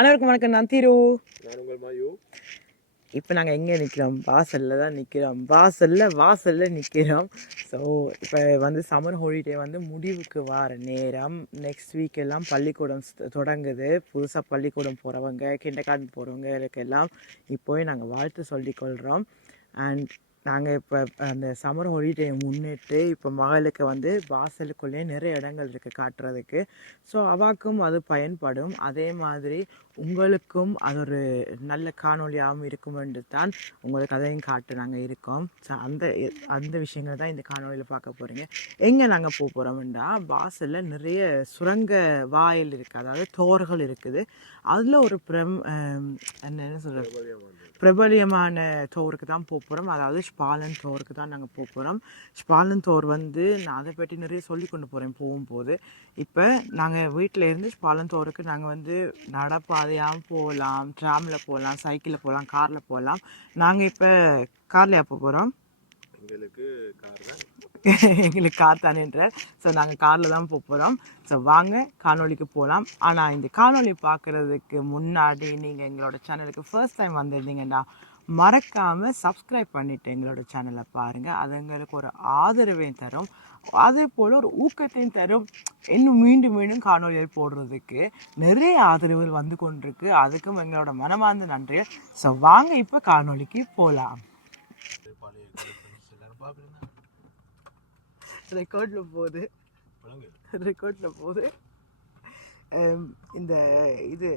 அனைவருக்கும் வணக்கம். நான் தீரு. இப்போ நாங்கள் எங்கே நிற்கிறோம் வாசலில் தான் நிற்கிறோம் வாசலில் வாசலில் நிற்கிறோம் ஸோ இப்போ வந்து சம்மர் ஹாலிடே வந்து முடிவுக்கு வர நேரம். நெக்ஸ்ட் வீக் எல்லாம் பள்ளிக்கூடம் தொடங்குது. புதுசாக பள்ளிக்கூடம் போகிறவங்க கிண்டக்கார்டன் போகிறவங்க இதுக்கெல்லாம் இப்போவே நாங்கள் வாழ்த்து சொல்லிக்கொள்கிறோம் அண்ட் நாங்கள் இப்போ அந்த சமர ஹாலிடே முன்னிட்டு இப்போ மகளுக்கு வந்து வாசலுக்குள்ளே நிறைய இடங்கள் இருக்குது காட்டுறதுக்கு. ஸோ அவாக்கும் அது பயன்படும். அதே மாதிரி உங்களுக்கும் அது ஒரு நல்ல காணொளியாகவும் இருக்குமென்று தான் உங்களுக்கு அதையும் காட்டு நாங்கள் இருக்கோம். ஸோ அந்த அந்த விஷயங்கள் தான் இந்த காணொளியில் பார்க்க போகிறீங்க எங்கே நாங்கள் போக போகிறோம்னா வாசலில் நிறைய சுரங்க வாயில் இருக்குது அதாவது தோர்கள் இருக்குது. அதில் ஒரு பிரம் என்ன என்ன சொல்கிறது பிரபலியமான தோருக்கு தான் போக போகிறோம் அதாவது ஸ்பாலன் தோருக்கு தான் நாங்கள் போக போகிறோம் ஸ்பாலன் தோர் வந்து நான் அதை பற்றி நிறைய சொல்லி கொண்டு போகிறேன் போகும்போது. இப்போ நாங்கள் வீட்டில் இருந்து ஸ்பாலன் தோருக்கு நாங்கள் வந்து நடப்பாதையாகவும் போகலாம் ட்ராமில் போகலாம் சைக்கிளில் போகலாம் காரில் போகலாம். நாங்கள் இப்போ கார்லையா போக போகிறோம் எங்களுக்கு கார் தான் எங்களுக்கு கார் தானேன்ற. ஸோ நாங்கள் காரில் தான் போக போகிறோம் ஸோ வாங்க காணொலிக்கு போகலாம் ஆனால் இந்த காணொலி பார்க்குறதுக்கு முன்னாடி நீங்கள் எங்களோட சேனலுக்கு ஃபர்ஸ்ட் டைம் வந்திருந்தீங்கன்னா மறக்காமல் சப்ஸ்கிரைப் பண்ணிவிட்டு எங்களோட சேனலை பாருங்கள் அது எங்களுக்கு ஒரு ஆதரவையும் தரும். அதே போல் ஒரு ஊக்கத்தையும் தரும். இன்னும் மீண்டும் மீண்டும் காணொலிகள் போடுறதுக்கு நிறைய ஆதரவுகள் வந்து கொண்டிருக்கு. அதுக்கும் எங்களோட மனமார்ந்த நன்றி ஸோ வாங்க இப்போ காணொளிக்கு போகலாம் பழைய ஃப்ரெண்ட்ஸ் எல்லாரும் பார்க்குறேன்னா ரெக்கார்டில் போகுது. ரெக்கார்டில் போகுது. இந்த இது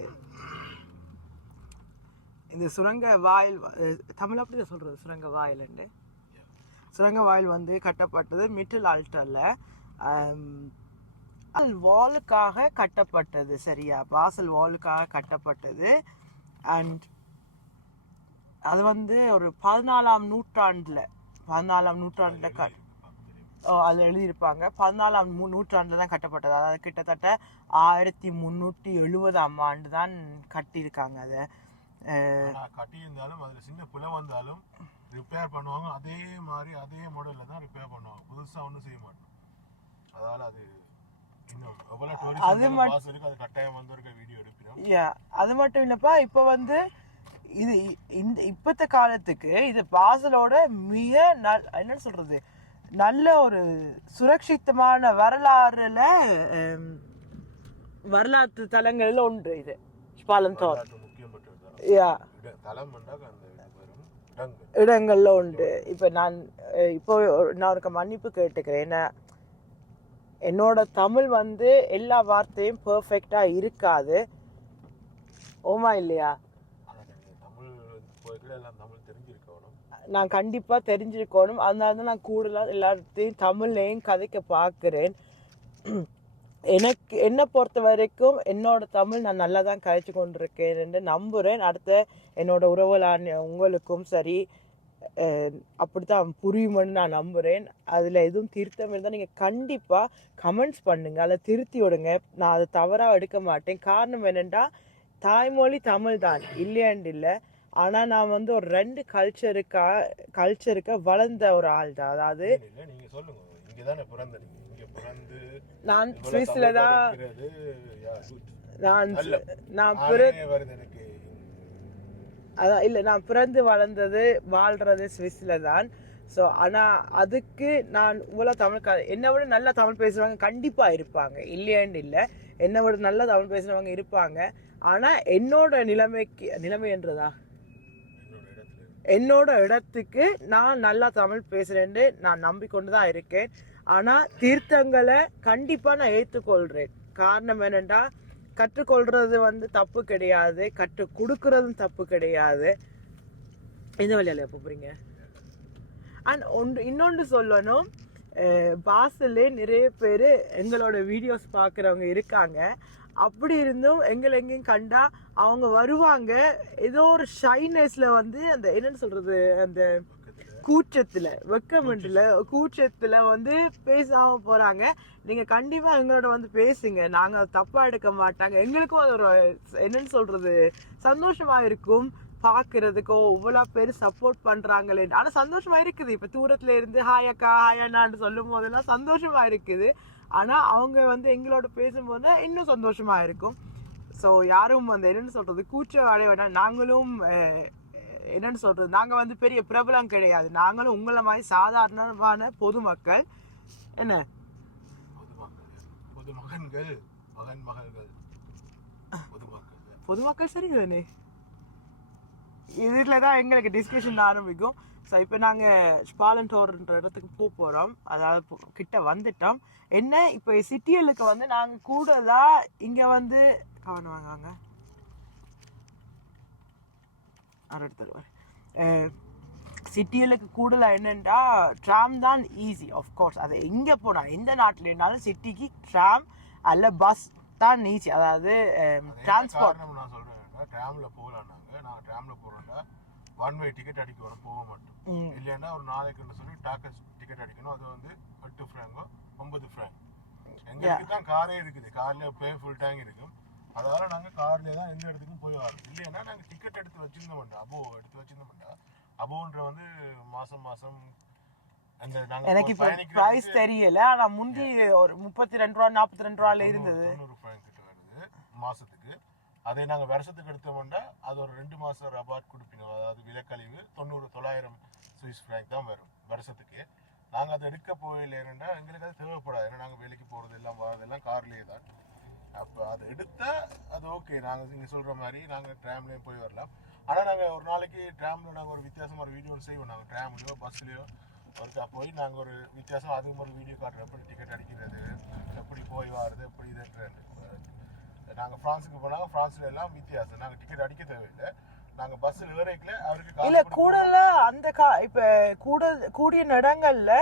இந்த சுரங்க வாயில் தமிழ் அப்படி சொல்கிறது சுரங்க வாயில்ண்டு சுரங்க வாயில் வந்து கட்டப்பட்டது மிட்டில் ஆல்டரில். வாலுக்காக கட்டப்பட்டது சரியா? வாசல் வாலுக்காக கட்டப்பட்டது. அண்ட் அது வந்து ஒரு பதினாலாம் நூற்றாண்டில் பதினாலாம் நூற்றாண்டில் கட் அதுல எழுதியிருப்பாங்க. பதினாலாம் நூ நூற்றாண்டில் தான் கட்டப்பட்டது. அதாவது கிட்டத்தட்ட ஆயிரத்தி முந்நூற்றி எழுபதாம் ஆண்டு தான் கட்டியிருக்காங்க அதை. கட்டியிருந்தாலும் அதில் சின்ன பிழை வந்தாலும் ரிப்பேர் பண்ணுவாங்க. அதே மாதிரி அதே மாடலில் தான் ரிப்பேர் பண்ணுவாங்க. புதுசாக ஒன்றும் செய்ய மாட்டோம். அதால் அது அது அது மட்டும் இல்லைப்பா. இப்போ வந்து இது இந்த இப்பத்த காலத்துக்கு இது பாசலோட மிக நல் என்னன்னு சொல்றது? நல்ல ஒரு சுரக்ஷித்தமான வரலாறுல வரலாற்று தலங்களில் ஒன்று இது. பாலந்தோர் யா. இடங்கள்ல உண்டு. இப்போ நான் இப்போ நான் ஒரு மன்னிப்பு கேட்டுக்கிறேன். ஏன்னா என்னோட தமிழ் வந்து எல்லா வார்த்தையும் பெர்ஃபெக்டாக இருக்காது. ஓமா இல்லையா அதான் நீங்கள் தமிழ் போய்க்குள்ள எல்லாம் தமிழ் தெரிஞ்சிருக்கணும் நான் கண்டிப்பாக தெரிஞ்சிருக்கணும். அதனால தான் நான் கூடுதலாக எல்லாத்தையும் தமிழ்லையும் கதைக்க பார்க்குறேன் எனக்கு என்னை பொறுத்த வரைக்கும் என்னோட தமிழ் நான் நல்லா தான் கதைச்சு கொண்டிருக்கேன் என்று நம்புகிறேன் அடுத்த என்னோட உறவுகளான உங்களுக்கும் சரி அப்படி அப்படித்தான் புரியுமென்னு நான் நம்புகிறேன் அதில் எதுவும் திருத்தம் இருந்தால் நீங்கள் கண்டிப்பாக கமெண்ட்ஸ் பண்ணுங்கள் அதை திருத்தி விடுங்க. நான் அதை தவறாக எடுக்க மாட்டேன். காரணம் என்னென்னா தாய்மொழி தமிழ் தான் இல்லையாண்டு இல்லை. ஆனால் நான் வந்து ஒரு ரெண்டு கல்ச்சருக்கா கல்ச்சருக்கா வளர்ந்த ஒரு ஆள் தான் அதாவது நீங்கள் சொல்லுங்க. இங்கே தானே பிறந்த நீங்கள் இங்கே பிறந்து நான் சுவிஸில் தான். நான். நான் பிற அதான் இல்லை நான் பிறந்து வளர்ந்தது வாழ்றது சுவிஸில் தான். ஸோ ஆனால் அதுக்கு நான் இவ்வளோ தமிழ் என்னை விட நல்லா தமிழ் பேசுகிறவங்க கண்டிப்பாக இருப்பாங்க. இல்லையான்னு இல்லை. என்னை விட நல்லா தமிழ் பேசுகிறவங்க இருப்பாங்க. ஆனால் என்னோட நிலைமைக்கு நிலைமைன்றதா என்னோட இடத்துக்கு நான் நல்லா தமிழ் பேசுகிறேன்னு நான் நம்பிக்கொண்டு தான் இருக்கேன். ஆனால் தீர்த்தங்களை கண்டிப்பாக நான் ஏற்றுக்கொள்கிறேன் காரணம் என்னென்னா கற்றுக்கொள்றது வந்து தப்பு கிடையாது கற்றுக் கொடுக்கறதும் தப்பு கிடையாது. எந்த வழியால எப்போ போகிறீங்க அண்ட் ஒன்று இன்னொன்று சொல்லணும் பாசல்லே நிறைய பேர் எங்களோட வீடியோஸ் பார்க்குறவங்க இருக்காங்க. அப்படி இருந்தும் எங்களை எங்கேயும் கண்டா அவங்க வருவாங்க. ஏதோ ஒரு ஷைனஸ்ல வந்து அந்த என்னன்னு சொல்றது அந்த கூச்சத்துல வெக்கமெண்ட்ல கூச்சத்துல வந்து பேசாம போறாங்க. நீங்க கண்டிப்பா எங்களோட வந்து பேசுங்க. நாங்க அதை தப்பா எடுக்க மாட்டாங்க. எங்களுக்கும் அது ஒரு என்னன்னு சொல்றது சந்தோஷமா இருக்கும். பாக்குறதுக்கோ இவ்வளோ பேர் சப்போர்ட் பண்றாங்களே. ஆனா சந்தோஷமா இருக்குது. இப்ப தூரத்துல இருந்து ஹாய் அக்கா ஹாய் அண்ணான்னு சொல்லும் போதெல்லாம் சந்தோஷமா இருக்குது. ஆனா அவங்க வந்து எங்களோட பேசும்போது இன்னும் சந்தோஷமா இருக்கும். ஸோ யாரும் அந்த என்னன்னு சொல்றது கூச்சம் அடைய வேண்டாம். நாங்களும் என்னன்னு சொல்றது நாங்க வந்து பெரிய பிரபலம் கிடையாது. நாங்களும் உங்களை மாதிரி சாதாரணமான பொதுமக்கள். என்ன? பொதுமக்கள் பொதுமகன்கள் மகன் மகள்கள். பொதுமக்கள். பொதுமக்கள் சரிதானே? இதில் தான் எங்களுக்கு டிஸ்கஷன் ஆரம்பிக்கும். ஸோ இப்போ நாங்கள் ஸ்பாலன்டோர்ன்ற இடத்துக்கு போக போகிறோம் அதாவது கிட்ட வந்துட்டோம். என்ன இப்போ சிட்டியலுக்கு வந்து நாங்கள் கூடுதலாக இங்கே வந்து கவனம் வாங்க. வாங்க அடுத்து தருவார் சிட்டியலுக்கு கூடுதலாக என்னென்னா ட்ராம் தான் ஈஸி கோர்ஸ் அது எங்கே போனால் எந்த நாட்டில் இருந்தாலும் சிட்டிக்கு ட்ராம் அல்ல பஸ் தான் ஈஸி அதாவது டிரான்ஸ்போர்ட் நான் சொல்றேன். ட்ராம்ல போகலாம் நாங்க. நாங்க ட்ராம்ல போறோம்னா ஒன் வே டிக்கெட் அடிக்கணும் போக மாட்டோம். இல்லைன்னா ஒரு நாளைக்குன்னு சொல்லி டாக்கஸ் டிக்கெட் அடிக்கணும். அது வந்து எட்டு ஃப்ராங்கோ ஒன்பது ஃப்ராங்க் எங்களுக்கு தான் காரே இருக்குது. கார்ல பே ஃபுல் டேங்க் இருக்கும். அதனால நாங்க கார்ல தான் எந்த இடத்துக்கும் போய் வரோம் இல்லைன்னா நாங்க டிக்கெட் எடுத்து வச்சிருந்தோம்டா அபோ எடுத்து வச்சிருந்தோம்டா. அபோன்ற வந்து மாசம் மாசம் எனக்கு இப்போ ப்ரைஸ் தெரியல. ஆனா முந்தி ஒரு முப்பத்தி ரெண்டு ரூபா நாற்பத்தி ரெண்டு ரூபால இருந்தது. மாசத்துக்கு. அதை நாங்கள் வருஷத்துக்கு எடுத்தோம்னா அது ஒரு ரெண்டு மாதம் ரபாட் கொடுப்பீங்க. அதாவது விலைக்கழிவு தொண்ணூறு தொள்ளாயிரம் சுவிஸ் ஃப்ராங்க் தான் வரும் வருஷத்துக்கு. நாங்கள் அதை எடுக்க போயில்லைன்னா எங்களுக்கு அது தேவைப்படாது. ஏன்னா நாங்கள் வேலைக்கு போகிறது எல்லாம் வரதெல்லாம் கார்லேயே தான். அப்போ அதை எடுத்தால் அது ஓகே நாங்கள் நீங்கள் சொல்கிற மாதிரி நாங்கள் ட்ராம்லேயும் போய் வரலாம். ஆனால் நாங்கள் ஒரு நாளைக்கு ட்ராம்ல நாங்கள் ஒரு வித்தியாசமாக ஒரு வீடியோ செய்வோம். நாங்கள் ட்ராம்லேயோ பஸ்லேயோ ஒருக்கா போய் நாங்கள் ஒரு வித்தியாசம் அதுக்கு ஒரு வீடியோ காட்டுறோம். எப்படி டிக்கெட் அடிக்கிறது எப்படி போய் வாருது எப்படி இதுன்றது நாங்க பிரான்ஸுக்கு போனாங்க பிரான்ஸ்ல எல்லாம் வித்தியாசம். நாங்க டிக்கெட் அடிக்க தேவையில்லை. நாங்க பஸ்ல ஏறக்கல அவருக்கு இல்ல கூடல அந்த கா இப்ப கூட கூடிய இடங்கள்ல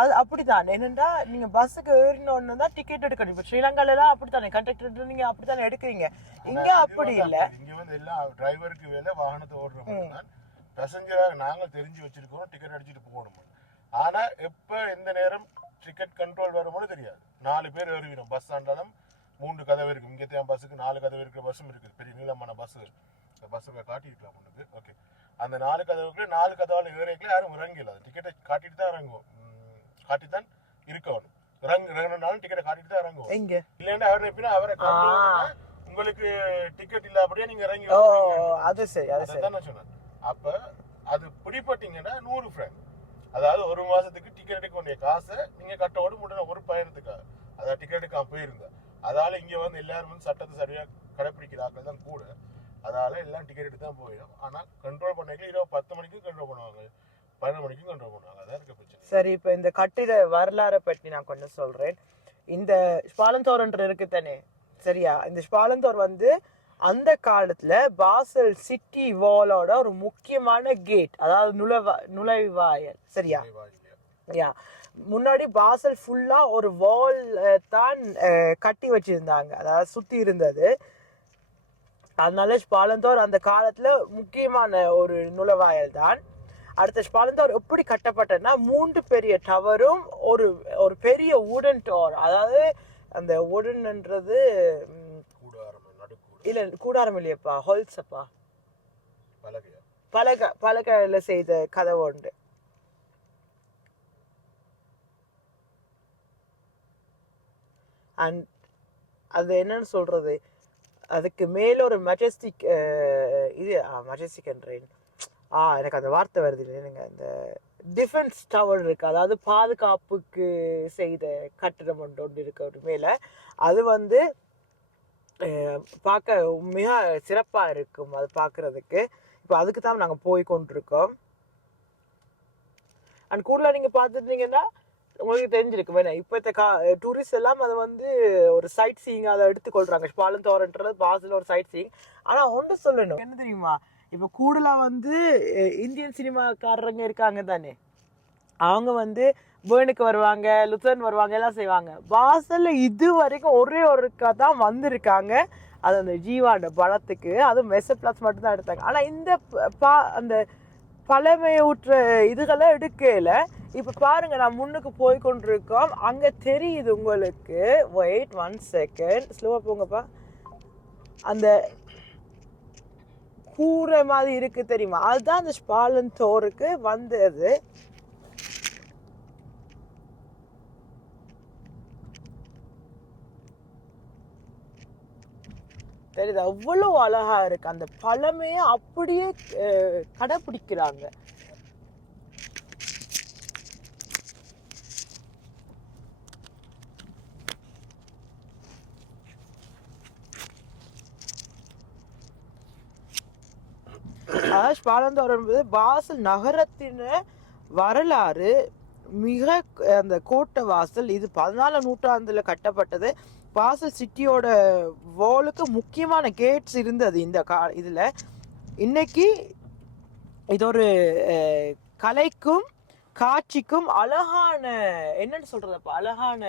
அது அப்படிதான் என்னன்னா நீங்க பஸ்ஸுக்கு ஏறினோன்னு தான் டிக்கெட் எடுக்கணும். இப்ப ஸ்ரீலங்கால எல்லாம் அப்படித்தானே? கண்டக்டர் நீங்க அப்படித்தானே எடுக்கிறீங்க? இங்க அப்படி இல்ல. இங்க வந்து எல்லாம் டிரைவருக்கு வேலை வாகனத்தை ஓடுற மட்டும்தான். பேசஞ்சராக நாங்க தெரிஞ்சு வச்சிருக்கோம் டிக்கெட் அடிச்சுட்டு போகணும் ஆனா எப்ப எந்த நேரம் டிக்கெட் கண்ட்ரோல் வரும்போது தெரியாது. நாலு பேர் ஏறுவிடும். பஸ் ஆண்டாலும் மூன்று கதவு இருக்கு. இங்கே தான் பஸ்ஸுக்கு நாலு கதவு இருக்கிற பஸ்ஸும் இருக்குது பெரிய நீளமான பஸ் இந்த பஸ்ஸுக்கு காட்டியிருக்கலாம் உனக்கு ஓகே அந்த நாலு கதவுக்குள்ள நாலு கதவால ஏறிக்கல யாரும் இறங்கல. அது டிக்கெட்டை காட்டிட்டு தான் இறங்குவோம். உம், காட்டித்தான் இருக்கணும் இறங்கு இறங்கினாலும் டிக்கெட்டை காட்டிட்டு தான் இறங்குவோம். இல்லைன்னா அவர் எப்படின்னா அவரை உங்களுக்கு டிக்கெட் இல்ல அப்படியே நீங்க இறங்கி. அது சரி அது சரி. நான் சொன்னேன். அப்ப அது பிடிப்பட்டீங்கன்னா நூறு ஃப்ராங்க் அதாவது ஒரு மாசத்துக்கு டிக்கெட் எடுக்க வேண்டிய காசை நீங்க கட்டோடு முடின ஒரு பயணத்துக்காக. அதாவது டிக்கெட் எடுக்காம போயிருந்தா அதால இங்க வந்து எல்லாரும் வந்து சட்டத்தை சரியா கடைப்பிடிக்கிறார்கள் தான் கூட. அதால எல்லாம் டிக்கெட் எடுத்து தான் போயிடும். ஆனா கண்ட்ரோல் பண்ணிக்கல இரவு பத்து மணிக்கும் கண்ட்ரோல் பண்ணுவாங்க. பன்னெண்டு மணிக்கும் கண்ட்ரோல் பண்ணுவாங்க. அதான் இருக்க பிரச்சனை. சரி இப்ப இந்த கட்டிட வரலாறை பற்றி நான் கொஞ்சம் சொல்றேன். இந்த ஸ்பாலந்தோர்ன்ற இருக்கு தானே? சரியா? இந்த ஸ்பாலந்தோர் வந்து அந்த காலத்துல பாசல் சிட்டி வாலோட ஒரு முக்கியமான கேட் அதாவது நுழைவா நுழைவாயல். சரியா? யா முன்னாடி பாசல் ஃபுல்லா ஒரு வால் தான் கட்டி வச்சிருந்தாங்க. அதாவது சுத்தி இருந்தது. அதனால ஸ்பாலந்தோர் அந்த காலத்துல முக்கியமான ஒரு நுழைவாயல் தான். அடுத்த ஸ்பாலந்தோர் எப்படி கட்டப்பட்டதுன்னா மூன்று பெரிய டவரும் ஒரு ஒரு பெரிய உடன் டவர் அதாவது அந்த உடன்ன்றது இல்ல கூடாரம் இல்லையப்பா ஹொல்ஸப்பா பலகையா? பலக பலகையில செய்த கதவு உண்டு அண்ட் அது என்னன்னு சொல்கிறது அதுக்கு மேல ஒரு மெஜஸ்டிக் இது மெஜஸ்டிக் என்றேன். ஆ எனக்கு அந்த வார்த்தை வருது இல்லைங்க. அந்த டிஃபென்ஸ் டவர் இருக்குது அதாவது பாதுகாப்புக்கு செய்த கட்டிடம் ஒன்று ஒன்று இருக்கு ஒரு அது வந்து பார்க்க மிக சிறப்பாக இருக்கும் அது பார்க்குறதுக்கு. இப்போ அதுக்கு தான் நாங்கள் போய் கொண்டிருக்கோம். அண்ட் கூடுதலாக நீங்கள் பார்த்துட்டீங்கன்னா உங்களுக்கு தெரிஞ்சிருக்கு வேணா இப்போ கா டூரிஸ்ட் எல்லாம் அதை வந்து ஒரு சைட் சீயிங் அதை எடுத்துக்கொள்றாங்க. ஸ்பாலந்தோரன்றது பாசில் ஒரு சைட் சீயிங் ஆனால் ஒன்று சொல்லணும். என்ன தெரியுமா? இப்போ கூடுதலாக வந்து இந்தியன் சினிமாக்காரங்க இருக்காங்க தானே? அவங்க வந்து பேர்னுக்கு வருவாங்க லுத்தன் வருவாங்க எல்லாம் செய்வாங்க. வாசலில் இது வரைக்கும் ஒரே ஒருக்கா தான் வந்திருக்காங்க. அது அந்த ஜீவாண்ட படத்துக்கு. அதுவும் மெச பிளஸ் மட்டும்தான் எடுத்தாங்க. ஆனால் இந்த பா அந்த பழமையூற்ற இதுகளை எடுக்கல. இப்போ பாருங்க நான் முன்னுக்கு போய் கொண்டிருக்கோம். அங்கே தெரியுது உங்களுக்கு. வெயிட் ஒன் செகண்ட் ஸ்லோவாக போங்கப்பா. அந்த கூரை மாதிரி இருக்குது தெரியுமா? அதுதான் அந்த ஸ்பாலன் தோருக்கு வந்தது. தெரியுது? அவ்வளோ அழகாக இருக்குது அந்த பழமையை அப்படியே கடைப்பிடிக்கிறாங்க. ஆஷ் பாலந்தோரம் என்பது பாசல் நகரத்தின் வரலாறு மிக அந்த கோட்டை வாசல். இது பதினாலாம் நூற்றாண்டில் கட்டப்பட்டது. பாசல் சிட்டியோட வோலுக்கு முக்கியமான கேட்ஸ் இருந்தது இந்த கா இதில். இன்னைக்கு இது ஒரு கலைக்கும் காட்சிக்கும் அழகான என்னன்னு சொல்றதப்பா அழகான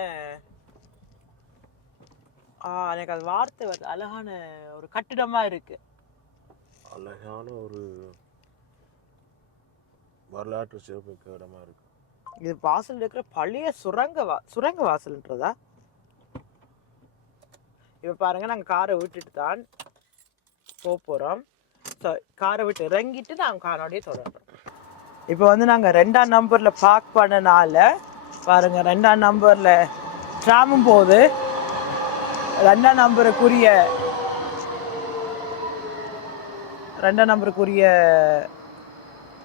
எனக்கு அது வார்த்தை வருது அழகான ஒரு கட்டிடமா இருக்கு. அழகான ஒரு வரலாற்று சிறப்புமிக்க இடமா இருக்கு. இது வாசல் இருக்கிற பழைய சுரங்க வா சுரங்க வாசல்ன்றதா? இப்போ பாருங்கள் நாங்கள் காரை விட்டுட்டு தான் போக போகிறோம் ஸோ காரை விட்டு இறங்கிட்டு நாங்கள் காரோடய தொடர்றோம். இப்போ வந்து நாங்கள் ரெண்டாம் நம்பரில் பார்க் பண்ணனால பாருங்கள் ரெண்டாம் நம்பரில் ட்ராமும் போது ரெண்டாம் நம்பருக்குரிய ரெண்டாம் நம்பருக்குரிய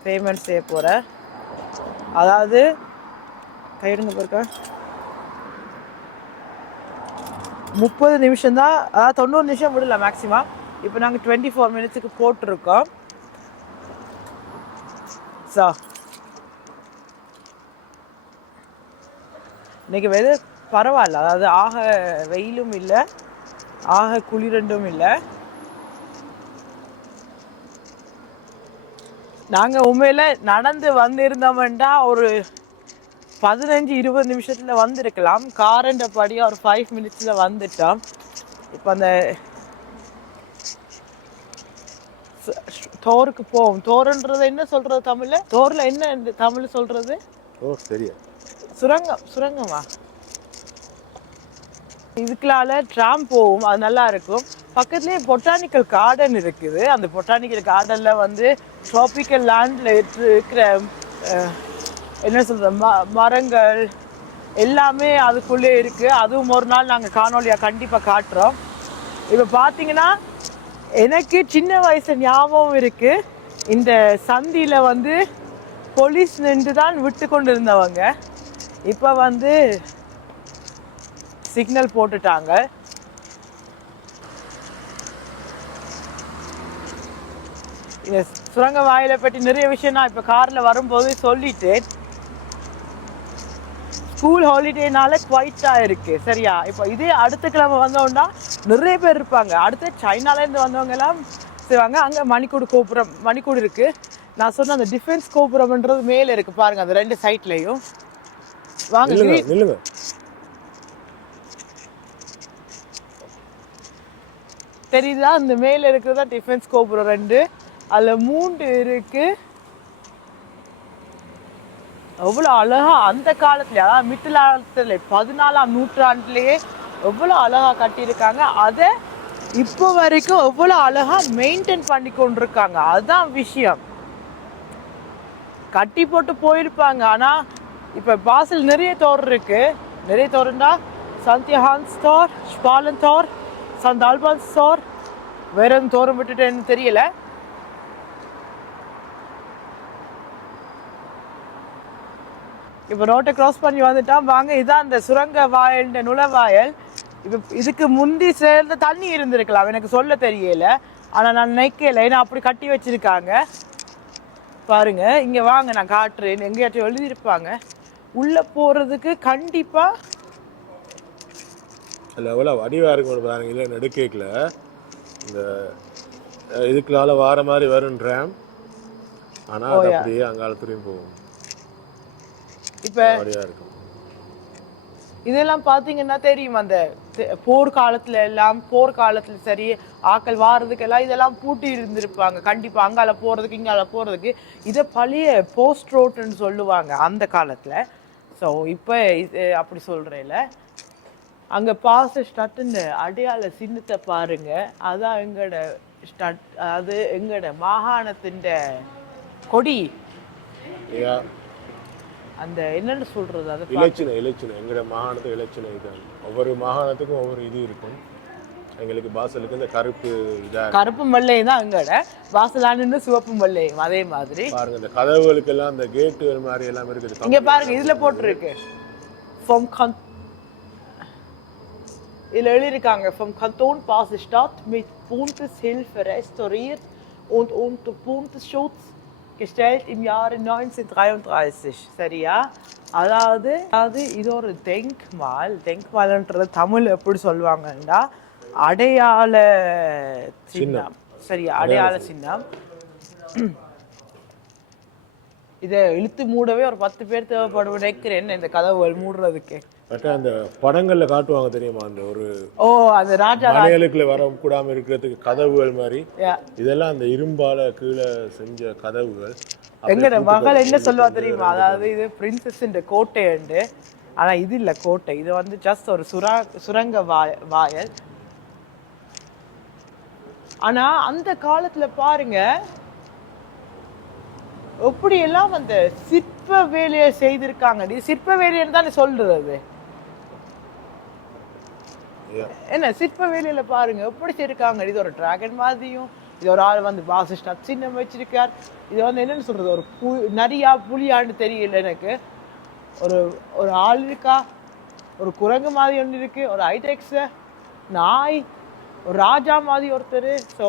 பேமெண்ட் செய்ய போகிறேன் அதாவது கையிடுங்க பாருக்கா. முப்பது நிமிஷம் தான் அதாவது தொண்ணூறு நிமிஷம் விடல மேக்ஸிமம் இப்போ நாங்கள் டுவெண்ட்டி ஃபோர் மினிட்ஸுக்கு போட்டிருக்கோம். ஸோ இன்னைக்கு வெதர் பரவாயில்ல. அதாவது ஆக வெயிலும் இல்லை ஆக குளிரண்டும் இல்லை. நாங்கள் உண்மையில் நடந்து வந்திருந்தோம்னா ஒரு பதினஞ்சு இருபது நிமிஷத்தில் வந்திருக்கலாம். காரண்ட படியாக ஒரு ஃபைவ் மினிட்ஸில் வந்துட்டோம். இப்போ அந்த தோருக்கு போவோம். தோருன்றது என்ன சொல்கிறது தமிழில் தோரில் என்ன தமிழ் சொல்கிறது ஓ சரியா. சுரங்கம் சுரங்கமா? இதுக்குலால ட்ராம் போகும். அது நல்லா இருக்கும். பக்கத்துலேயே பொட்டானிக்கல் கார்டன் இருக்குது. அந்த பொட்டானிக்கல் கார்டனில் வந்து ட்ராபிக்கல் லேண்டில் இருக்கிற என்ன சொல்கிறது ம மரங்கள் எல்லாமே அதுக்குள்ளே இருக்குது அதுவும் ஒரு நாள் நாங்கள் காணொலியாக கண்டிப்பாக காட்டுறோம். இப்போ பார்த்தீங்கன்னா எனக்கு சின்ன வயசு ஞாபகம் இருக்குது இந்த சந்தியில் வந்து போலீஸ் நின்று தான் விட்டு கொண்டு இருந்தவங்க இப்போ வந்து சிக்னல் போட்டுட்டாங்க. இந்த சுரங்க வாயிலை பற்றி நிறைய விஷயம் நான் இப்போ காரில் வரும்போது சொல்லிட்டேன். ஸ்கூல் ஹாலிடேனால குவைட்டாக இருக்கு. சரியா? இப்போ இதே அடுத்த கிழமை வந்தோம்னா நிறைய பேர் இருப்பாங்க. அடுத்து சைனாலேருந்து வந்தவங்க எல்லாம் செய்வாங்க. அங்கே மணிக்கூடு கோபுரம் மணிக்கூடு இருக்கு. நான் சொன்ன அந்த டிஃபென்ஸ் கோபுரம்ன்றது மேலே இருக்கு. பாருங்க அந்த ரெண்டு சைட்லையும் வாங்க தெரியுதா? அந்த மேல இருக்கிறதா டிஃபென்ஸ் கோபுரம் ரெண்டு? அதில் மூன்று இருக்கு. எவ்வளோ அழகா அந்த காலத்துல அதாவது மித்திலாளத்துல பதினாலாம் நூற்றாண்டுலேயே எவ்வளோ அழகா கட்டியிருக்காங்க. அதை இப்போ வரைக்கும் எவ்வளோ அழகா மெயின்டைன் பண்ணி கொண்டிருக்காங்க. அதுதான் விஷயம். கட்டி போட்டு போயிருப்பாங்க. ஆனால் இப்போ பாசல் நிறைய தோர் இருக்கு. நிறைய தோருண்டா சந்தியஹான்ஸ் தோர் ஸ்பாலன் தோர் சந்த் ஆல்பான்ஸ் தோர் வேற எதுவும் தோரம் விட்டுட்டேன்னு தெரியல. இப்போ ரோட்டை கிராஸ் பண்ணி வந்துட்டான். வாங்க இதான் அந்த சுரங்க வாயல் நுழைவாயல் இப்போ இதுக்கு முந்தி சேர்ந்த தண்ணி இருந்திருக்கலாம். எனக்கு சொல்ல தெரியல. ஆனால் நான் நினைக்கல. ஏன்னா அப்படி கட்டி வச்சிருக்காங்க. பாருங்க இங்க வாங்க நான் காட்டுறேன். எங்கேயாச்சும் எழுதியிருப்பாங்க. உள்ள போறதுக்கு கண்டிப்பா அதில் எவ்வளோ வடிவாக இருக்கும் பாருங்க. இல்லை நெடுக்கேக்கில் இந்த இதுக்குள்ளால வார மாதிரி ட்ராம் ஆனால் அது அப்படியே அங்காலத்துலேயும் போகும். இப்ப இதெல்லாம் பாத்தீங்கன்னா தெரியும் அந்த போர் காலத்துல எல்லாம் போர் காலத்துல சரி ஆக்கள் வாரதுக்கெல்லாம் இதெல்லாம் பூட்டி இருந்திருப்பாங்க. கண்டிப்பா அங்கால போறதுக்கு இங்கால போறதுக்கு. இதை பழைய போஸ்ட் ரோட்டுன்னு சொல்லுவாங்க அந்த காலத்துல. ஸோ இப்போ அப்படி சொல்றேன்ல அங்க பாச ஸ்டட்டுன்னு அடையாள சின்னத்தை பாருங்க. அதான் எங்களோட ஸ்டட் அது எங்களோட மாகாணத்தின் கொடி. அந்த என்னன்னு சொல்றது அது இலச்சினை இலச்சினை எங்களோட மாகாணத்து இலச்சினை இதுதான் ஒவ்வொரு மாகாணத்துக்கும் ஒவ்வொரு இது இருக்கும். எங்களுக்கு பாசலுக்கு இந்த கருப்பு இதா இருக்கு. கருப்பும் வெள்ளையும் தான் எங்கட வாசலானு சிவப்பும் வெள்ளையும் அதே மாதிரி. பாருங்க இந்த கதவுகளுக்கு எல்லாம் அந்த கேட்டு மாதிரி எல்லாம் இருக்குது. இங்க பாருங்க இதுல போட்டிருக்கு. Vom kan இதுல எழுதியிருக்காங்க vom Kanton Basel-Stadt mit Bundeshilfe restauriert und unter Bundesschutz gestellt im Jahre 1933 சரியா அதாவது அதாவது இது ஒரு தெங்க்மால் தெங்க்மால்ன்றது தமிழ் எப்படி சொல்லுவாங்கன்னா அடையாள சின்னம் சரியா அடையாள சின்னம் இதை இழுத்து மூடவே ஒரு பத்து பேர் தேவைப்படும் நினைக்கிறேன் இந்த கதவுகள் மூடுறதுக்கு. பட் அந்த படங்கள்ல காட்டுவாங்க தெரியுமா? அந்த ஒரு ஓ அந்த ராஜா மலைகளுக்குள்ள வர கூடாம இருக்கிறதுக்கு கதவுகள் மாதிரி. இதெல்லாம் அந்த இரும்பால கீழே செஞ்ச கதவுகள். எங்கட மகள். என்ன சொல்லுவா தெரியுமா? அதாவது இது பிரின்சஸ் கோட்டை உண்டு. ஆனா இது இல்ல கோட்டை. இது வந்து ஜஸ்ட் ஒரு சுரா சுரங்க வாய வாயல். ஆனா அந்த காலத்துல பாருங்க எப்படி எல்லாம் அந்த சிற்ப வேலையை செய்திருக்காங்க? சிற்ப வேலைன்னு தானே சொல்றது. என்ன சிற்ப வேலையில பாருங்க எப்படி இது ஒரு டிராகன் மாதிரியும் இது ஒரு ஆள் வந்து பாசிஸ்ட் சின்னம் வச்சிருக்கார். இது வந்து என்னன்னு சொல்றது? ஒரு பு நரியா புலியான்னு தெரியல எனக்கு. ஒரு ஒரு ஆள் இருக்கா? ஒரு குரங்கு மாதிரி ஒன்று இருக்கு ஒரு ஐடெக்ஸ் நாய் ஒரு ராஜா மாதிரி ஒருத்தர். ஸோ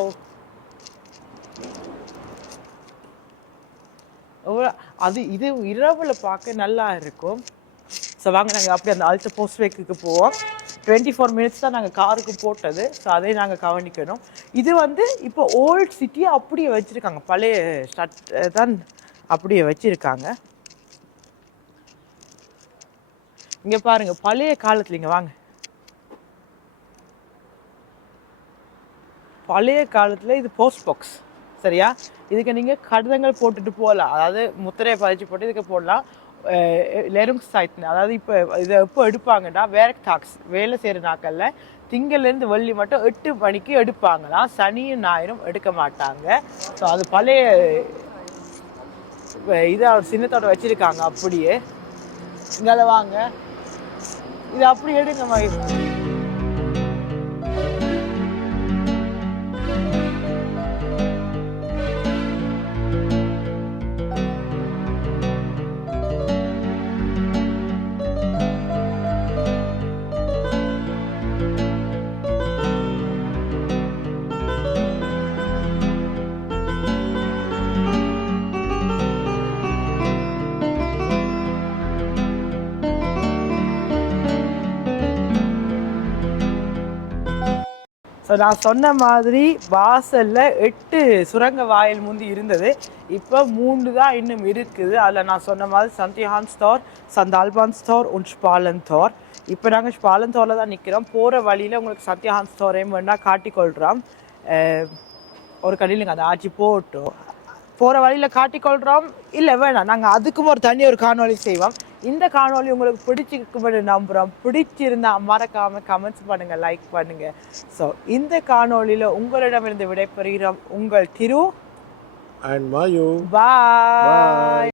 அது இது இரவுல பார்க்க நல்லா இருக்கும். ஸோ வாங்க நாங்கள் அப்படியே அந்த அல்ட்ரா போஸ்ட் வேக்குக்கு போவோம். டுவெண்ட்டி ஃபோர் மினிட்ஸ் தான் நாங்கள் காருக்கு போட்டது. ஸோ அதை நாங்கள் கவனிக்கணும். இது வந்து இப்போ ஓல்ட் சிட்டியை அப்படியே வச்சுருக்காங்க. பழைய ஸ்டட் தான் அப்படியே வச்சுருக்காங்க. இங்கே பாருங்க பழைய காலத்துல இங்கே வாங்க. பழைய காலத்தில் இது போஸ்ட் பாக்ஸ் சரியா? இதுக்கு நீங்கள் கடிதங்கள் போட்டுட்டு போகலாம். அதாவது முத்திரையை பதிச்சு போட்டு இதுக்கு போடலாம். லெரும் சைட்னு அதாவது இப்போ இதை எப்போ எடுப்பாங்கன்னா வேற டாக்ஸ் வேலை செய்கிற நாட்களில் திங்கள்லேருந்து வெள்ளி மட்டும் எட்டு மணிக்கு எடுப்பாங்களாம் சனியும் ஞாயிறும் எடுக்க மாட்டாங்க. ஸோ அது பழைய இதை சின்னத்தோட வச்சுருக்காங்க அப்படியே. இங்கே வாங்க. இது அப்படி எடுங்க மாதிரி ஸோ நான் சொன்ன மாதிரி வாசலில் எட்டு சுரங்க வாயில் முந்தி இருந்தது. இப்போ மூன்று தான் இன்னும் இருக்குது. அதில் நான் சொன்ன மாதிரி சந்தியஹான் தோர் சந்தால்பான் தோர் உன் ஸ்பாலன் தோர் இப்போ நாங்கள் ஸ்பாலன் தோரில் தான் நிற்கிறோம். போகிற வழியில் உங்களுக்கு சத்யஹான் ஸ்டோரையும் வேணால் காட்டிக்கொள்கிறோம். ஒரு கடையில் அந்த ஆட்சி போட்டோம். போகிற வழியில் காட்டிக்கொள்கிறோம் இல்லை வேணாம். நாங்கள் அதுக்கும் ஒரு தனி ஒரு காணொளி செய்வோம். இந்த காணொளி உங்களுக்கு பிடிச்சிருக்கும்னு நம்புகிறோம் பிடிச்சிருந்தா மறக்காமல் கமெண்ட்ஸ் பண்ணுங்கள் லைக் பண்ணுங்கள் ஸோ இந்த காணொளியில் உங்களிடமிருந்து விடைபெறுகிறோம். உங்கள் திரு And Mayu. பாய்